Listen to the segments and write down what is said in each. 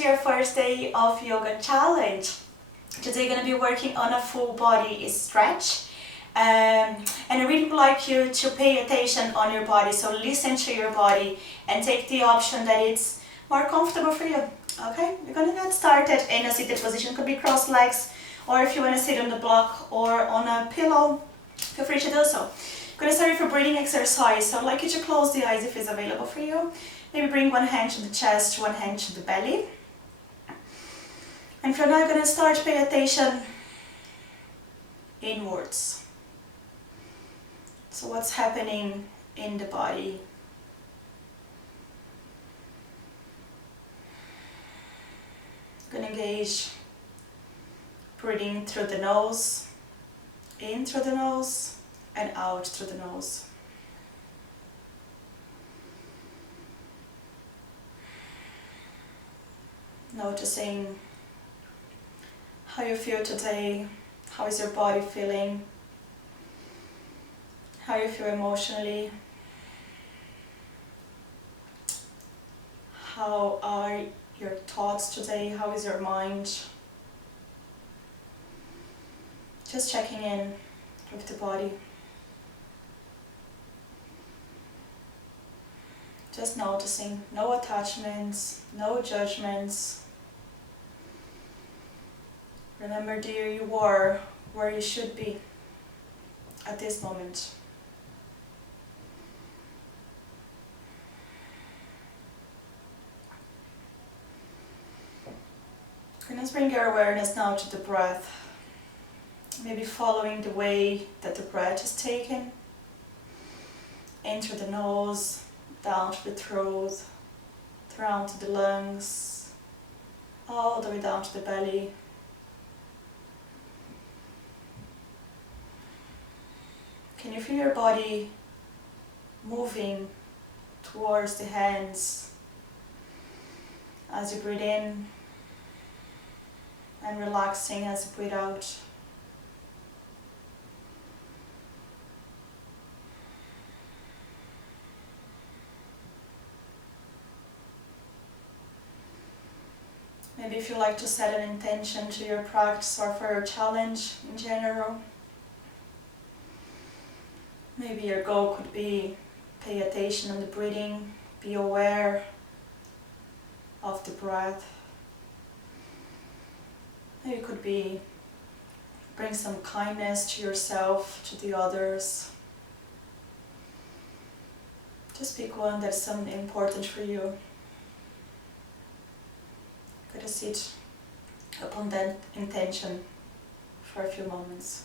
to your first day of yoga challenge. Today you're going to be working on a full body stretch. And I really would like you to pay attention on your body, so listen to your body and take the option that it's more comfortable for you. Okay, we're going to get started in a seated position. Could be crossed legs, or if you want to sit on the block or on a pillow, feel free to do so. I'm going to start with a breathing exercise, so I'd like you to close the eyes if it's available for you. Maybe bring one hand to the chest, one hand to the belly. And from now I'm going to start to pay attention inwards. So what's happening in the body? I'm going to engage breathing through the nose, in through the nose and out through the nose. Noticing how you feel today, how is your body feeling, how you feel emotionally, how are your thoughts today, how is your mind. Just checking in with the body. Just noticing, no attachments, no judgments. Remember, dear, you are where you should be at this moment. And let's bring your awareness now to the breath. Maybe following the way that the breath is taken. In through the nose, down to the throat, down to the lungs, all the way down to the belly. Can you feel your body moving towards the hands as you breathe in and relaxing as you breathe out? Maybe if you like to set an intention to your practice or for your challenge in general. Maybe your goal could be pay attention on the breathing, be aware of the breath. Maybe it could be bring some kindness to yourself, to the others. Just pick one that's something important for you. Gotta sit upon that intention for a few moments.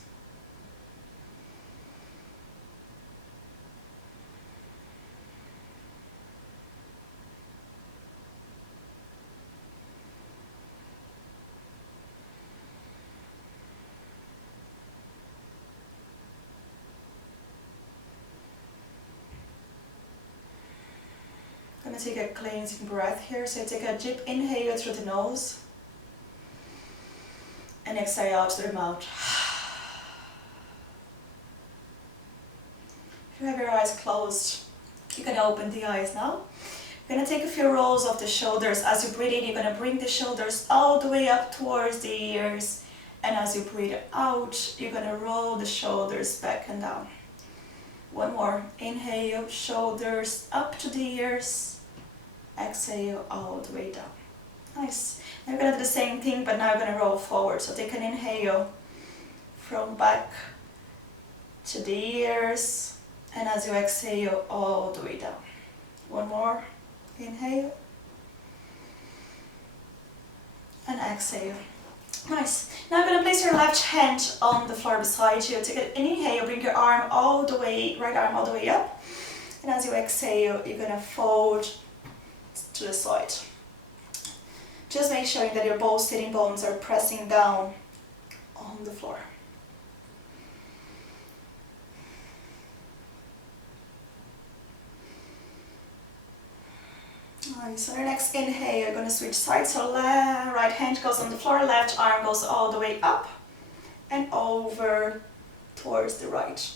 I'm going to take a cleansing breath here. So take a deep inhale through the nose and exhale out through the mouth. If you have your eyes closed, you can open the eyes now. You're going to take a few rolls of the shoulders. As you breathe in, you're going to bring the shoulders all the way up towards the ears. And as you breathe out, you're going to roll the shoulders back and down. One more. Inhale, shoulders up to the ears. Exhale all the way down. Nice. Now we're going to do the same thing, but now we're going to roll forward. So take an inhale from back to the ears. And as you exhale all the way down. One more. Inhale. And exhale. Nice. Now I'm going to place your left hand on the floor beside you. Take an inhale, bring your arm all the way, right arm all the way up. And as you exhale, you're going to fold to the side. Just make sure that your both sitting bones are pressing down on the floor. Nice. On your next inhale, you're going to switch sides. So right hand goes on the floor, left arm goes all the way up and over towards the right.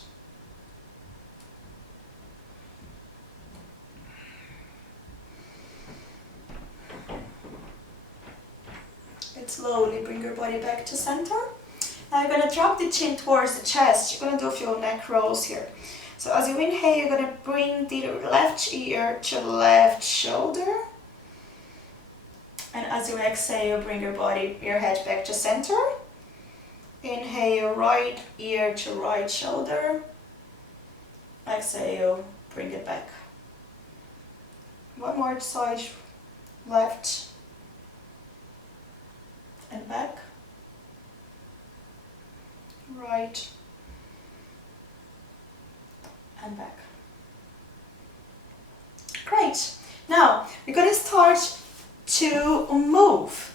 Slowly bring your body back to center. Now you're going to drop the chin towards the chest. You're going to do a few neck rolls here. So as you inhale, you're going to bring the left ear to the left shoulder. And as you exhale, bring your head back to center. Inhale, right ear to right shoulder. Exhale, bring it back. One more side, left and back. Right and back. Great. Now we're going to start to move.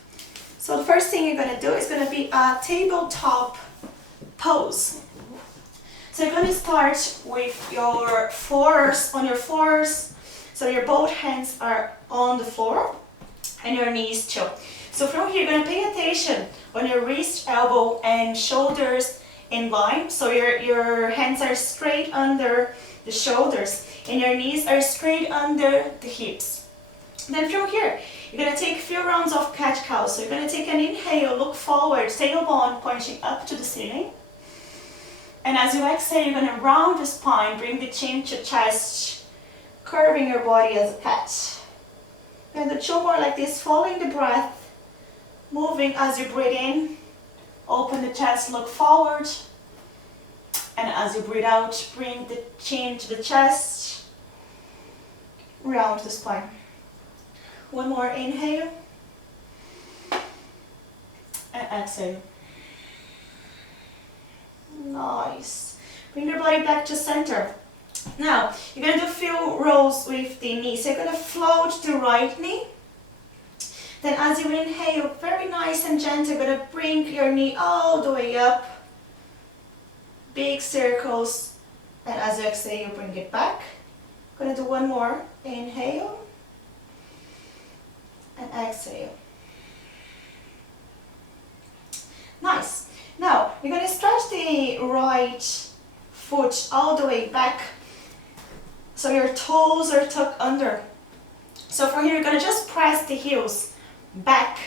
So the first thing you're going to do is going to be a tabletop pose. So you're going to start with your fours on your fours. So your both hands are on the floor and your knees too. So from here you're going to pay attention on your wrist, elbow and shoulders in line. So your hands are straight under the shoulders and your knees are straight under the hips. Then from here, you're going to take a few rounds of cat-cow. So you're going to take an inhale, look forward, tailbone pointing up to the ceiling. And as you exhale, you're going to round the spine, bring the chin to chest, curving your body as a cat. You're going to do two more like this, following the breath, moving as you breathe in. Open the chest, look forward. And as you breathe out, bring the chin to the chest, round the spine. One more inhale. And exhale. Nice. Bring your body back to center. Now, you're going to do a few rolls with the knees. So you're going to float the right knee. Then as you inhale, very nice and gentle, you're going to bring your knee all the way up. Big circles. And as you exhale, you bring it back. Going to do one more. Inhale. And exhale. Nice. Now, you're going to stretch the right foot all the way back. So your toes are tucked under. So from here, you're going to just press the heels back.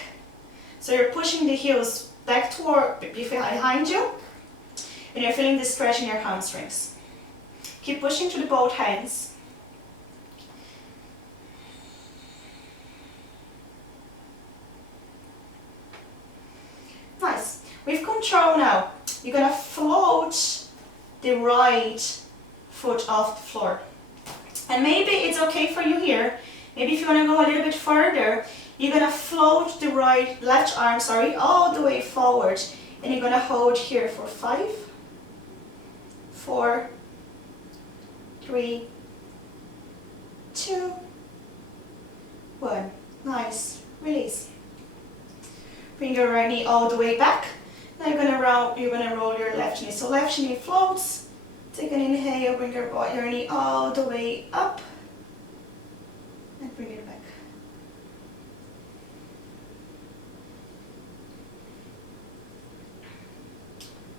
So you're pushing the heels back toward behind you. And you're feeling the stretch in your hamstrings. Keep pushing through both hands. Nice. With control now, you're going to float the right foot off the floor. And maybe it's okay for you here. Maybe if you want to go a little bit further, you're going to float the left arm, all the way forward. And you're going to hold here for 5, 4, 3, 2, 1. Nice. Release. Bring your right knee all the way back. Now you're gonna roll your left knee. So left knee floats. Take an inhale, bring your knee all the way up. And bring it back.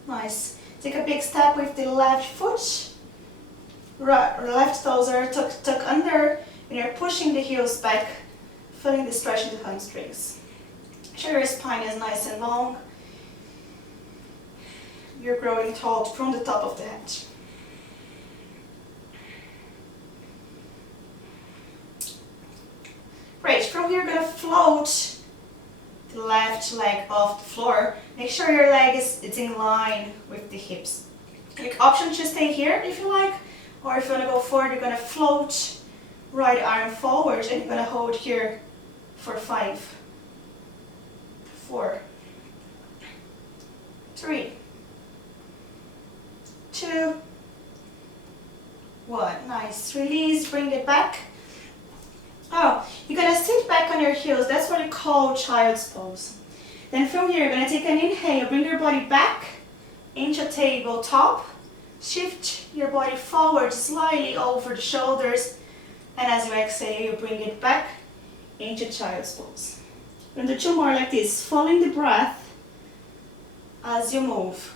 Nice. Take a big step with the left foot. Left toes are tucked under. And you're pushing the heels back, feeling the stretch in the hamstrings. Make sure your spine is nice and long. You're growing tall from the top of the head. Great. From here, you're going to float the left leg off the floor. Make sure your leg is in line with the hips. Your option to stay here if you like, or if you want to go forward, you're going to float right arm forward and you're going to hold here for 5, 4, 3, 2, 1. Nice. Release, bring it back. Oh, you're going to sit back on your heels. That's what we call child's pose. Then from here, you're going to take an inhale, bring your body back into tabletop. Shift your body forward slightly over the shoulders. And as you exhale, you bring it back into child's pose. We're going to do 2 more like this, following the breath as you move.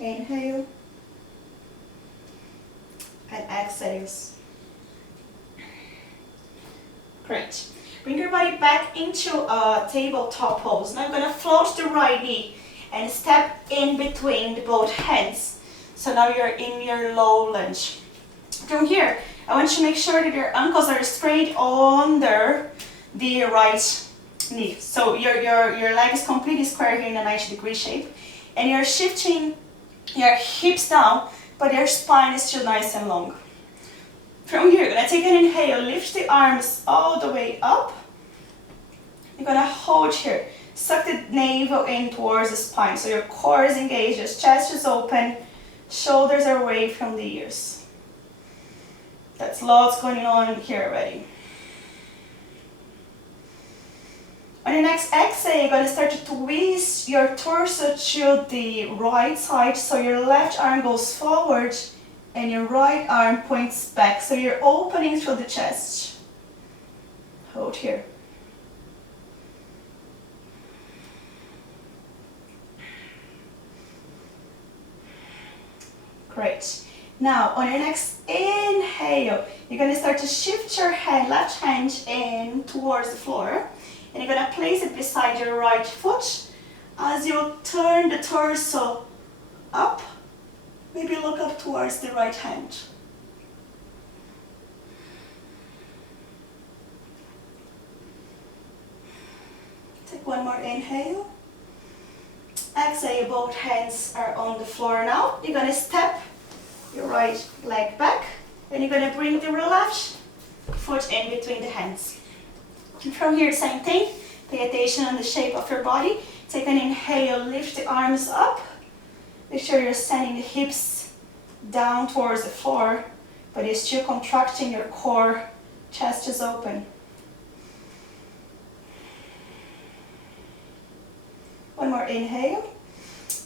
Inhale and exhale. exhales. Great. Bring your body back into a tabletop pose. Now I'm going to float the right knee and step in between the both hands. So now you're in your low lunge. From here, I want you to make sure that your ankles are straight under the right knee. So your leg is completely square here in a 90-degree shape. And you're shifting your hips down, but your spine is still nice and long. From here, you're going to take an inhale, lift the arms all the way up. You're going to hold here. Suck the navel in towards the spine. So your core is engaged, your chest is open, shoulders are away from the ears. That's lots going on here already. On your next exhale, you're going to start to twist your torso to the right side. So your left arm goes forward and your right arm points back. So you're opening through the chest. Hold here. Great. Now, on your next inhale, you're going to start to shift your left hand in towards the floor. And you're going to place it beside your right foot. As you turn the torso up, maybe look up towards the right hand. Take one more inhale. Exhale, both hands are on the floor now. You're going to step your right leg back. And you're going to bring the left foot in between the hands. And from here, same thing. Pay attention on the shape of your body. Take an inhale, lift the arms up. Make sure you're sending the hips down towards the floor, but you're still contracting your core. Chest is open. One more inhale.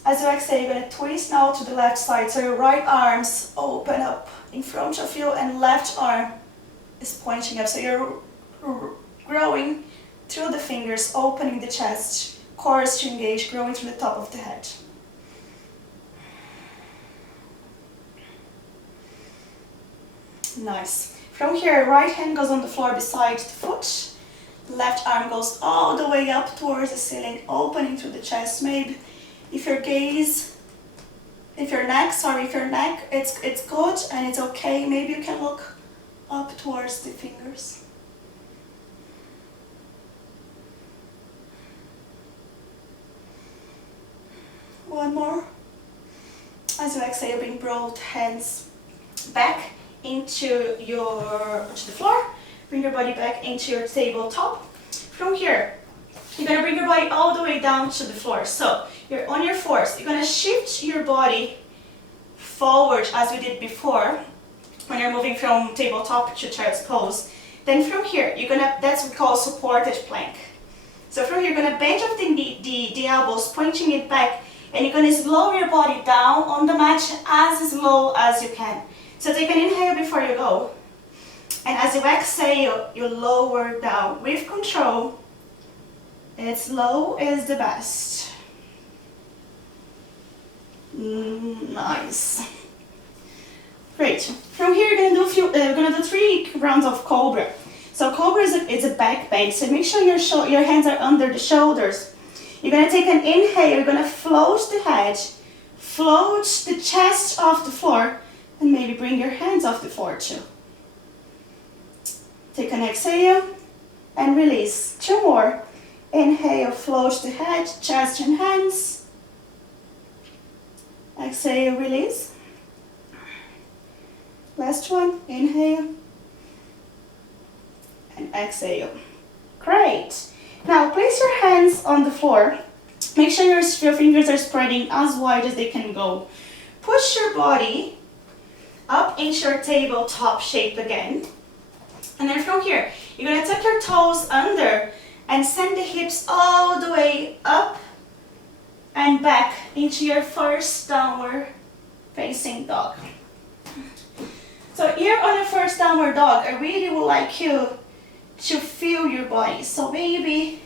As you exhale, you're going to twist now to the left side. So your right arms open up in front of you and left arm is pointing up. So you're growing through the fingers, opening the chest, core is to engage, growing through the top of the head. Nice. From here, right hand goes on the floor beside the foot. Left arm goes all the way up towards the ceiling, opening through the chest. Maybe if your neck, it's good and it's okay. Maybe you can look up towards the fingers. One more. As you exhale, bring both hands back into the floor. Bring your body back into your tabletop. From here, you're going to bring your body all the way down to the floor. So you're on your fours. You're going to shift your body forward as we did before when you're moving from tabletop to child's pose. Then from here, that's what we call supported plank. So from here, you're going to bend up the elbows, pointing it back, and you're going to slow your body down on the mat as slow as you can. So take an inhale before you go. And as you exhale, you lower down with control. It's low is the best. Nice. Great. From here, you're gonna do 3 rounds of Cobra. So Cobra is a back bend. So make sure your hands are under the shoulders. You're gonna take an inhale. You're gonna float the head, float the chest off the floor, and maybe bring your hands off the floor too. Take an exhale and release. 2 more. Inhale, float the head, chest and hands. Exhale, release. Last one. Inhale and exhale. Great. Now place your hands on the floor. Make sure your fingers are spreading as wide as they can go. Push your body up into your tabletop shape again. And then from here, you're going to tuck your toes under and send the hips all the way up and back into your first downward facing dog. So here on your first downward dog, I really would like you to feel your body. So maybe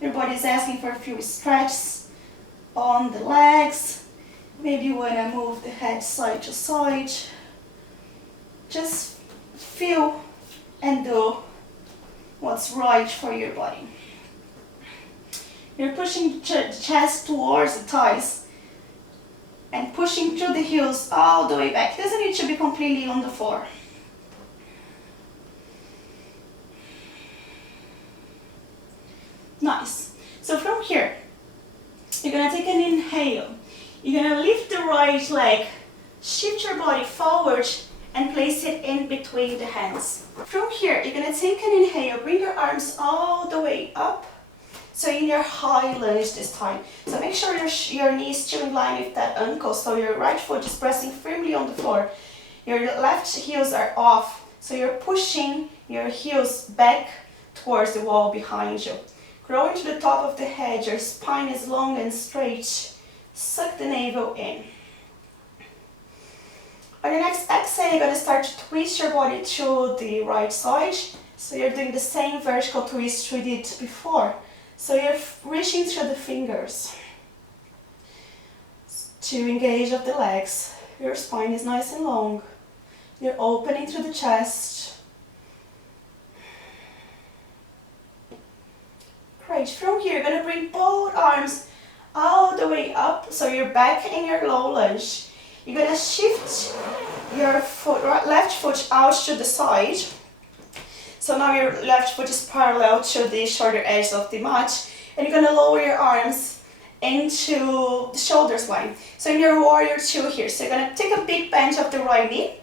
your body is asking for a few stretches on the legs. Maybe you want to move the head side to side. Just feel and do what's right for your body. You're pushing the chest towards the thighs and pushing through the heels all the way back. It doesn't need to be completely on the floor. Nice. So from here, you're going to take an inhale. You're going to lift the right leg, shift your body forward and place it in between the hands. From here, you're going to take an inhale, bring your arms all the way up. So in your high lunge this time. So make sure your knees still in line with that ankle, so your right foot is pressing firmly on the floor. Your left heels are off, so you're pushing your heels back towards the wall behind you. Growing to the top of the head, your spine is long and straight. Suck the navel in. On your next exhale, you're going to start to twist your body to the right side. So you're doing the same vertical twist we did before. So you're reaching through the fingers to engage of the legs. Your spine is nice and long. You're opening through the chest. Great. From here, you're going to bring both arms all the way up. So you're back in your low lunge. You're going to shift your left foot out to the side. So now your left foot is parallel to the shoulder edge of the mat, and you're going to lower your arms into the shoulders line. So in your warrior two here, so you're going to take a big bend of the right knee,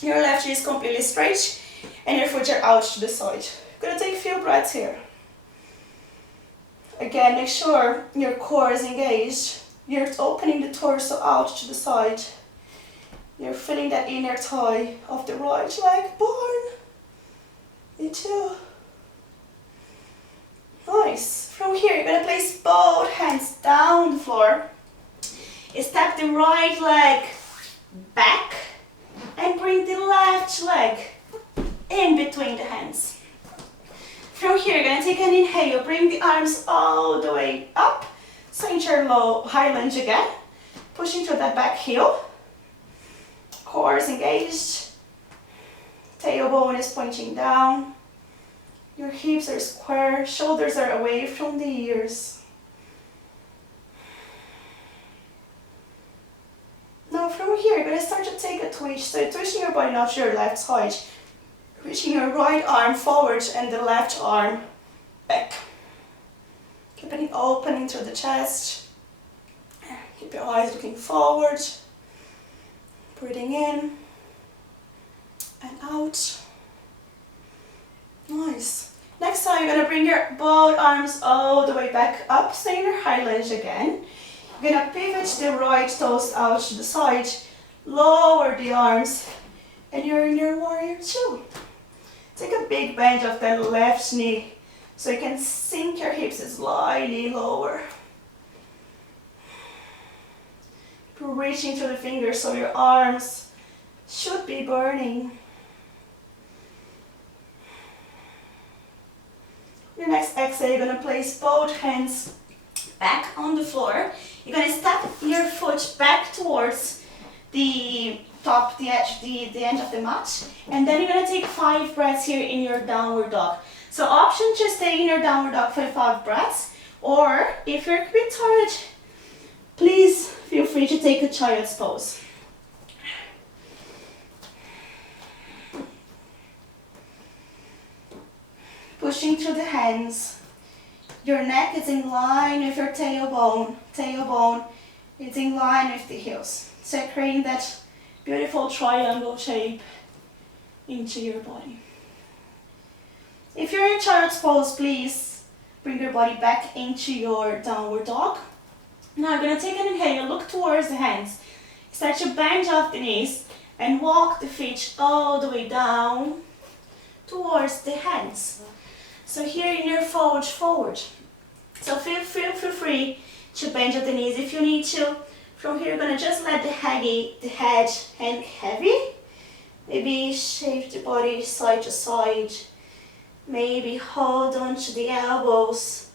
your left knee is completely straight, and your foot are out to the side. You're going to take a few breaths here. Again, make sure your core is engaged. You're opening the torso out to the side. You're feeling that inner thigh of the right leg burn. Me too. Nice. From here, you're going to place both hands down the floor. Step the right leg back and bring the left leg in between the hands. From here, you're going to take an inhale. Bring the arms all the way up. Center low, high lunge again. Pushing through that back heel. Core is engaged. Tailbone is pointing down. Your hips are square, shoulders are away from the ears. Now from here, you're going to start to take a twist. So you're twisting your body now to your left side. Reaching your right arm forward and the left arm back. Keeping it opening through the chest. Keep your eyes looking forward. Breathing in and out. Nice. Next time, you're going to bring your both arms all the way back up. So in your high lunge again. You're going to pivot the right toes out to the side. Lower the arms. And you're in your warrior two. Take a big bend of that left knee. So you can sink your hips slightly lower. Reaching through the fingers so your arms should be burning. Your next exhale, you're going to place both hands back on the floor. You're going to step your foot back towards the top, the edge, the end of the mat. And then you're going to take 5 breaths here in your downward dog. So option to stay in your downward dog for 5 breaths. Or if you're a bit tired, please feel free to take a child's pose. Pushing through the hands. Your neck is in line with your tailbone. Tailbone is in line with the heels. So creating that beautiful triangle shape into your body. If you're in child's pose, please bring your body back into your downward dog. Now you're going to take an inhale, look towards the hands. Start to bend off the knees and walk the feet all the way down towards the hands. So here in your forward. So feel free to bend at the knees if you need to. From here, you're going to just let the head hang heavy. Maybe shake the body side to side. Maybe hold on to the elbows.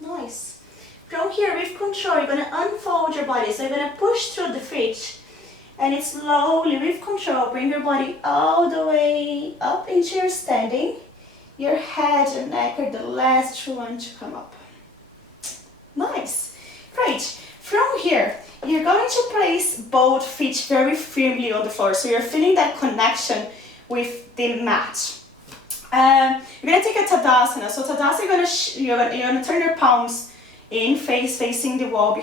Nice. here, with control, you're going to unfold your body. So you're going to push through the feet. And it's slowly, with control, bring your body all the way up into your standing. Your head and neck are the last one to come up. Nice. Great. From here, you're going to place both feet very firmly on the floor. So you're feeling that connection with the mat. You're going to take a Tadasana. So Tadasana, you're going to turn your palms in, facing the wall in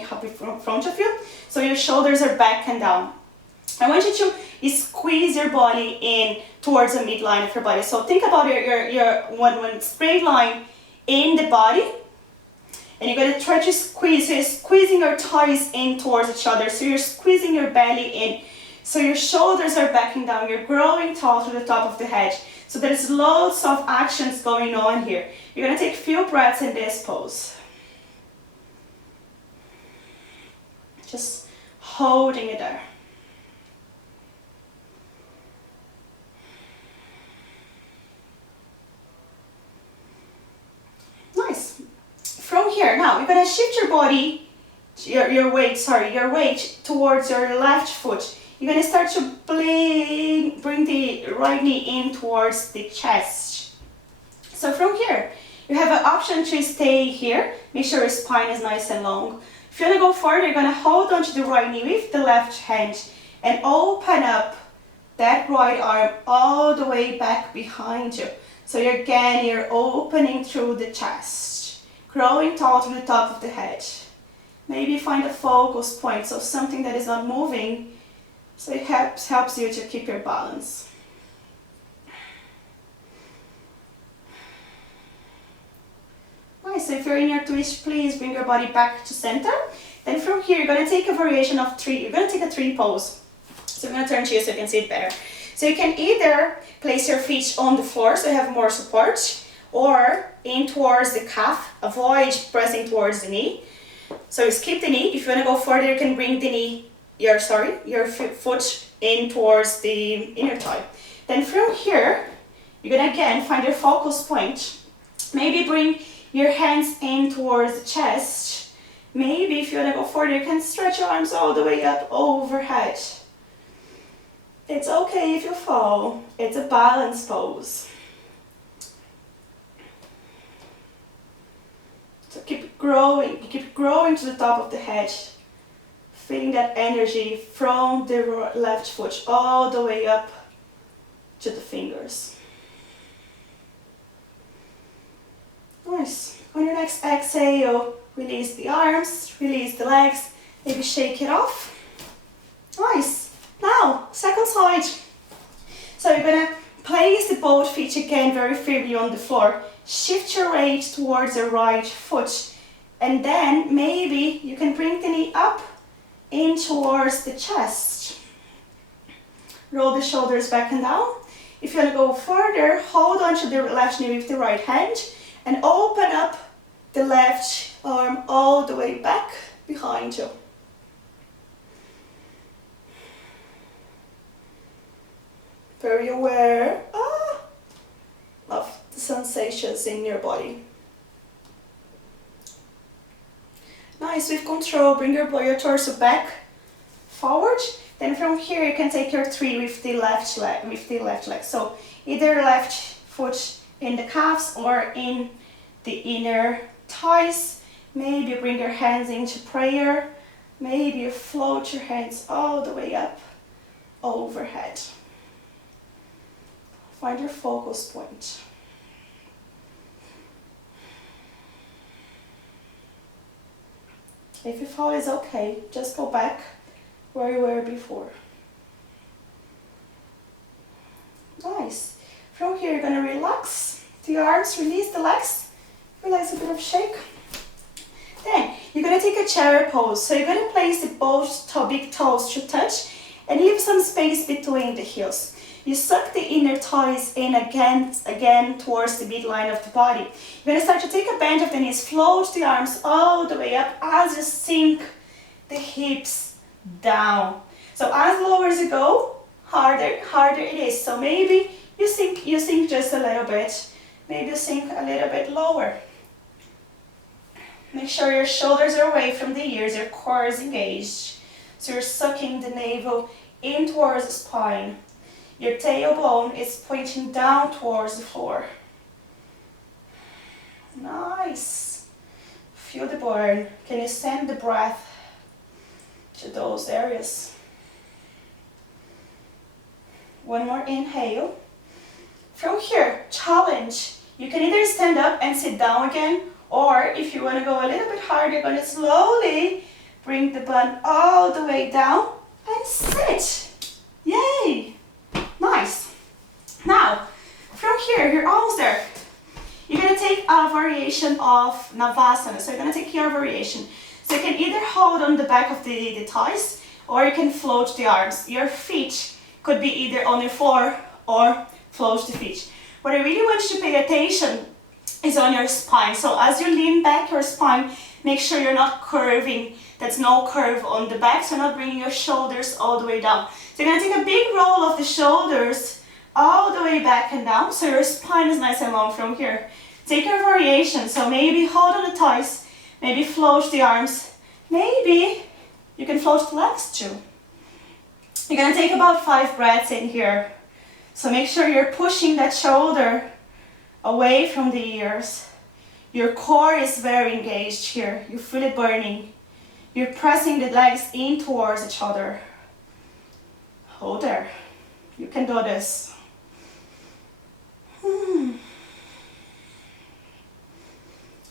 front of you. So your shoulders are back and down. I want you to squeeze your body in towards the midline of your body. So think about your one straight line in the body. And you're going to try to squeeze. So you're squeezing your thighs in towards each other. So you're squeezing your belly in. So your shoulders are backing down. You're growing tall to the top of the head. So there's lots of actions going on here. You're going to take a few breaths in this pose. Just holding it there. Nice. From here, now you're going to shift your body, your weight towards your left foot. You're going to start to bring the right knee in towards the chest. So from here, you have an option to stay here. Make sure your spine is nice and long. If you want to go further, you're going to hold onto the right knee with the left hand and open up that right arm all the way back behind you. So you're opening through the chest, growing tall to the top of the head. Maybe find a focus point, so something that is not moving, so it helps you to keep your balance. Nice, so if you're in your twist, please bring your body back to center. Then from here, you're going to take a variation of three. You're going to take a tree pose. So I'm going to turn to you so you can see it better. So you can either place your feet on the floor so you have more support, or in towards the calf. Avoid pressing towards the knee. So you skip the knee. If you want to go further, you can bring the knee, your foot in towards the inner thigh. Then from here, you're going to again find your focus point. Maybe bring your hands in towards the chest. Maybe if you want to go further, you can stretch your arms all the way up overhead. It's okay if you fall. It's a balance pose. So keep growing to the top of the head. Feeling that energy from the left foot all the way up to the fingers. Nice. On your next exhale, release the arms, release the legs, maybe shake it off. Nice. Now, second side. So you're going to place the both feet again very firmly on the floor. Shift your weight towards the right foot. And then maybe you can bring the knee up in towards the chest. Roll the shoulders back and down. If you want to go further, hold on to the left knee with the right hand and open up the left arm all the way back behind you. Very aware of the sensations in your body. Nice, with control, bring your torso back, forward. Then from here you can take your three with the left leg. So either left foot in the calves or in the inner thighs. Maybe bring your hands into prayer. Maybe you float your hands all the way up overhead. Find your focus point. If you fall, it's okay. Just go back where you were before. Nice. From here, you're going to relax the arms, release the legs, relax a bit of shake. Then, you're going to take a chair pose. So you're going to place the both big toes to touch and leave some space between the heels. You suck the inner thighs in again towards the midline of the body. You're going to start to take a bend of the knees, float the arms all the way up as you sink the hips down. So as lower as you go, harder it is. So maybe you sink just a little bit. Maybe you sink a little bit lower. Make sure your shoulders are away from the ears, your core is engaged. So you're sucking the navel in towards the spine. Your tailbone is pointing down towards the floor. Nice. Feel the burn. Can you send the breath to those areas? One more inhale. From here, challenge. You can either stand up and sit down again, or if you want to go a little bit harder, you're going to slowly bring the bun all the way down and sit. Yay! Nice. Now, from here, you're almost there. You're going to take a variation of Navasana. So you're going to take your variation. So you can either hold on the back of the thighs, or you can float the arms. Your feet could be either on the floor or float the feet. What I really want you to pay attention is on your spine. So as you lean back your spine, make sure you're not curving. There's no curve on the back, so you're not bringing your shoulders all the way down. So you're going to take a big roll of the shoulders all the way back and down, so your spine is nice and long from here. Take your variation, so maybe hold on the thighs, maybe float the arms, maybe you can float the legs too. You're going to take about 5 breaths in here. So make sure you're pushing that shoulder away from the ears. Your core is very engaged here. You feel it burning. You're pressing the legs in towards each other. Hold there. You can do this.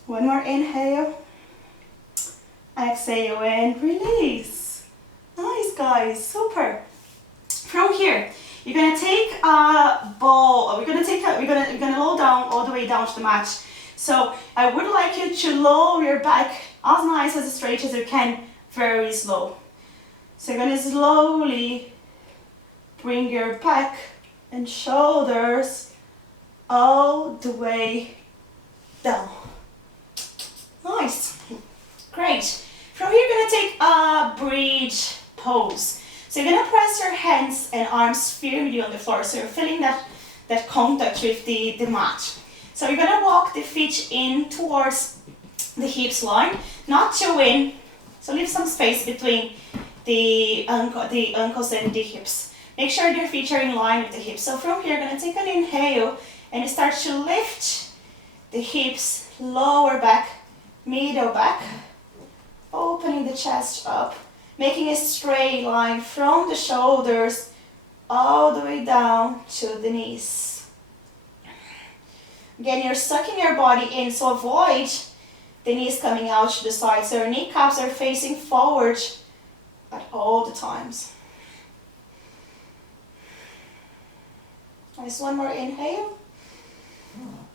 One more inhale. Exhale and release. Nice, guys. Super. From here, you're gonna take a ball. We're gonna roll down all the way down to the mat. So I would like you to lower your back as nice as straight as you can, very slow. So you're gonna slowly bring your back and shoulders all the way down. Nice. Great. From here, you're gonna take a bridge pose. So you're gonna press your hands and arms firmly on the floor. So you're feeling that contact with the mat. So you're gonna walk the feet in towards the hips line, not too in. So leave some space between the ankles and the hips. Make sure your feet are in line with the hips. So from here, you're gonna take an inhale and you start to lift the hips, lower back, middle back, opening the chest up, making a straight line from the shoulders all the way down to the knees. Again, you're sucking your body in, so avoid the knees coming out to the side. So your kneecaps are facing forward at all the times. Nice, one more inhale.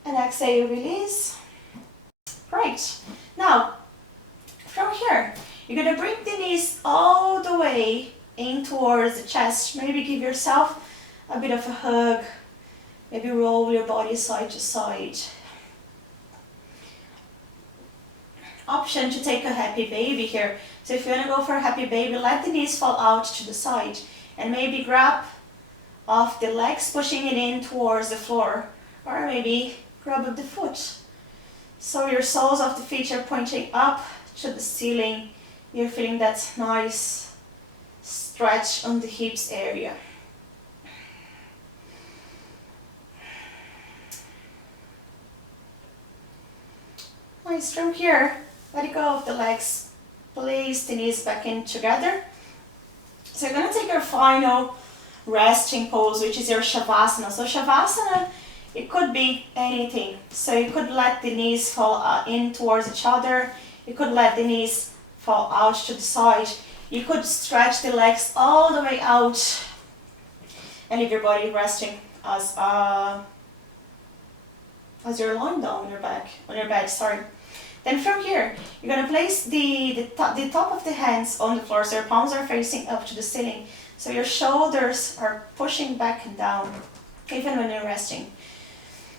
And exhale, release. Great. Now, from here, you're going to bring the knees all the way in towards the chest. Maybe give yourself a bit of a hug. Maybe roll your body side to side. Option to take a happy baby here. So if you want to go for a happy baby, let the knees fall out to the side. And maybe grab off the legs, pushing it in towards the floor. Or maybe grab up the foot. So your soles of the feet are pointing up to the ceiling. You're feeling that nice stretch on the hips area. Nice. From here, let go of the legs. Place the knees back in together. So you're going to take your final resting pose, which is your Shavasana. So Shavasana, it could be anything. So you could let the knees fall in towards each other. You could let the knees fall out to the side. You could stretch the legs all the way out and leave your body resting as you're lying down on your bed. Sorry. Then from here, you're going to place the top of the hands on the floor, so your palms are facing up to the ceiling. So your shoulders are pushing back and down, even when you're resting.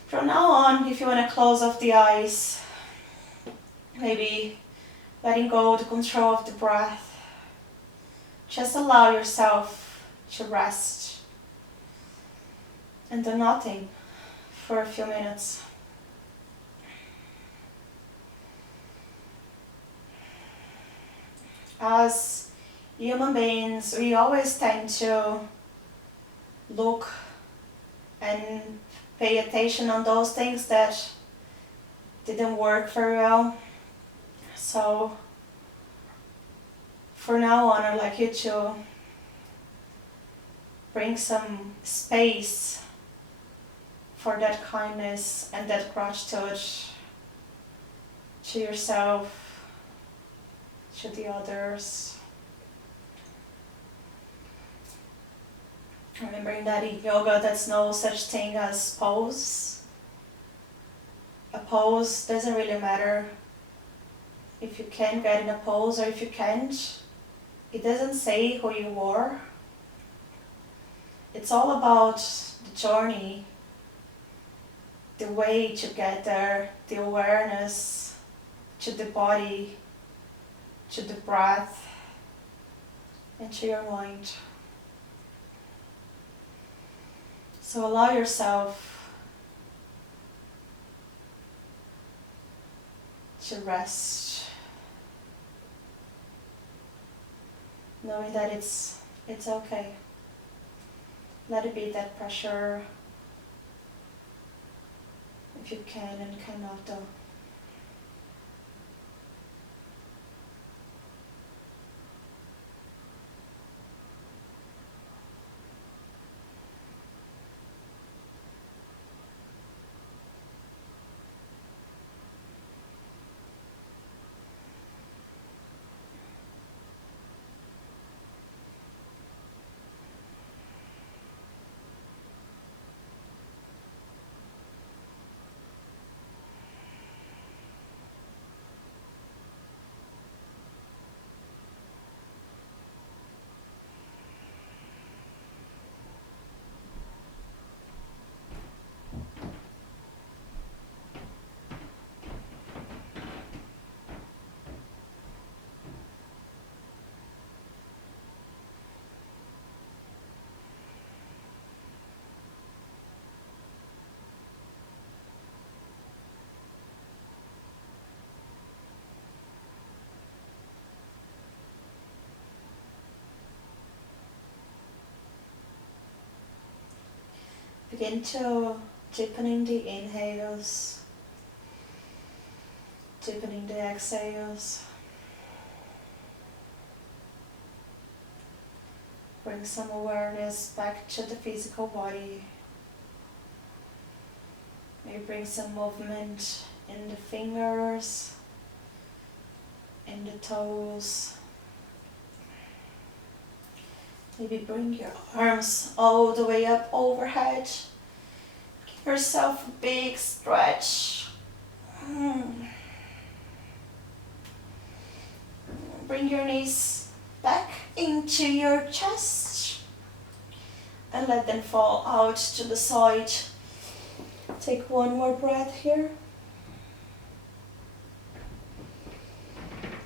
From now on, if you want to close off the eyes, maybe letting go the control of the breath, just allow yourself to rest and do nothing for a few minutes. As human beings, we always tend to look and pay attention on those things that didn't work very well. So for now on, I'd like you to bring some space for that kindness and that gratitude to yourself, to the others. Remembering that in yoga, there's no such thing as pose. A pose doesn't really matter if you can get in a pose or if you can't. It doesn't say who you are. It's all about the journey, the way to get there, the awareness to the body, to the breath, and to your mind. So allow yourself to rest, knowing that it's okay. Let it be that pressure if you can and cannot though. Begin to deepening the inhales, deepening the exhales. Bring some awareness back to the physical body. Maybe bring some movement in the fingers, in the toes. Maybe bring your arms all the way up overhead. Give yourself a big stretch. Bring your knees back into your chest and let them fall out to the side. Take one more breath here.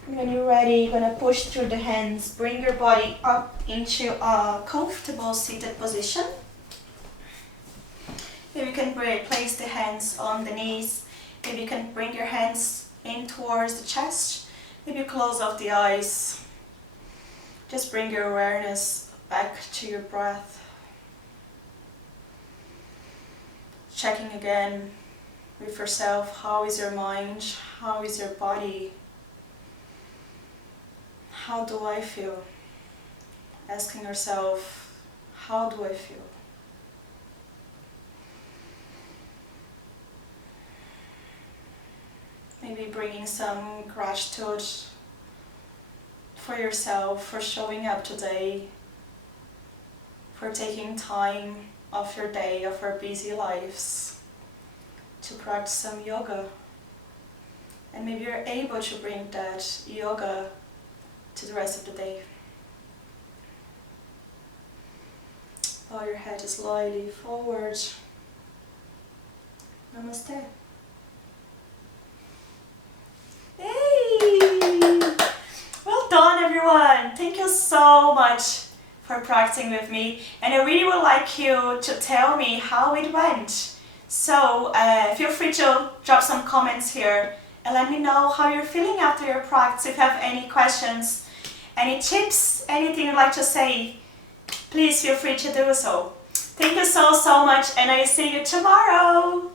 When you're ready, you're going to push through the hands. Bring your body up into a comfortable seated position. Maybe you can place the hands on the knees. Maybe you can bring your hands in towards the chest. Maybe close off the eyes. Just bring your awareness back to your breath. Checking again with yourself, how is your mind? How is your body? How do I feel? Asking yourself, how do I feel? Maybe bringing some gratitude for yourself, for showing up today, for taking time of your day, of our busy lives, to practice some yoga. And maybe you're able to bring that yoga to the rest of the day. Bow your head slightly forward. Namaste. Hey! Well done, everyone. Thank you so much for practicing with me. And I really would like you to tell me how it went. So feel free to drop some comments here and let me know how you're feeling after your practice. If you have any questions, Any tips, anything you'd like to say, please feel free to do so. Thank you so much, and I see you tomorrow.